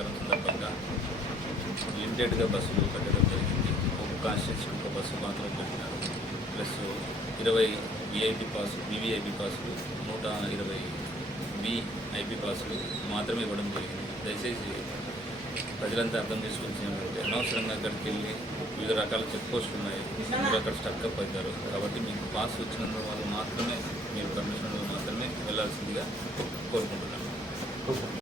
దినోత్సవం సందర్భంగా లిమిటెడ్గా బస్సులు పెట్టడం జరిగింది. ఒక కాన్స్టిట్యూన్సీ ఒక బస్సు మాత్రం పెట్టినారు. ప్లస్ 20 విఐపి పాసులు, వివిఐపి పాసులు, 120 విఐపి పాసులు మాత్రమే ఇవ్వడం జరిగింది. దయచేసి ప్రజలంతా అర్థం చేసుకుంటే అనవసరంగా అక్కడికి వెళ్ళి వివిధ రకాల చెక్ పోస్టులు ఉన్నాయి, మీరు అక్కడ స్టక్అప్ అవుతారు. కాబట్టి మీకు పాస్ వచ్చినందు వాళ్ళు మాత్రమే, మీరు పర్మిషన్ మాత్రమే వెళ్ళాల్సిందిగా కోరుకుంటున్నాను.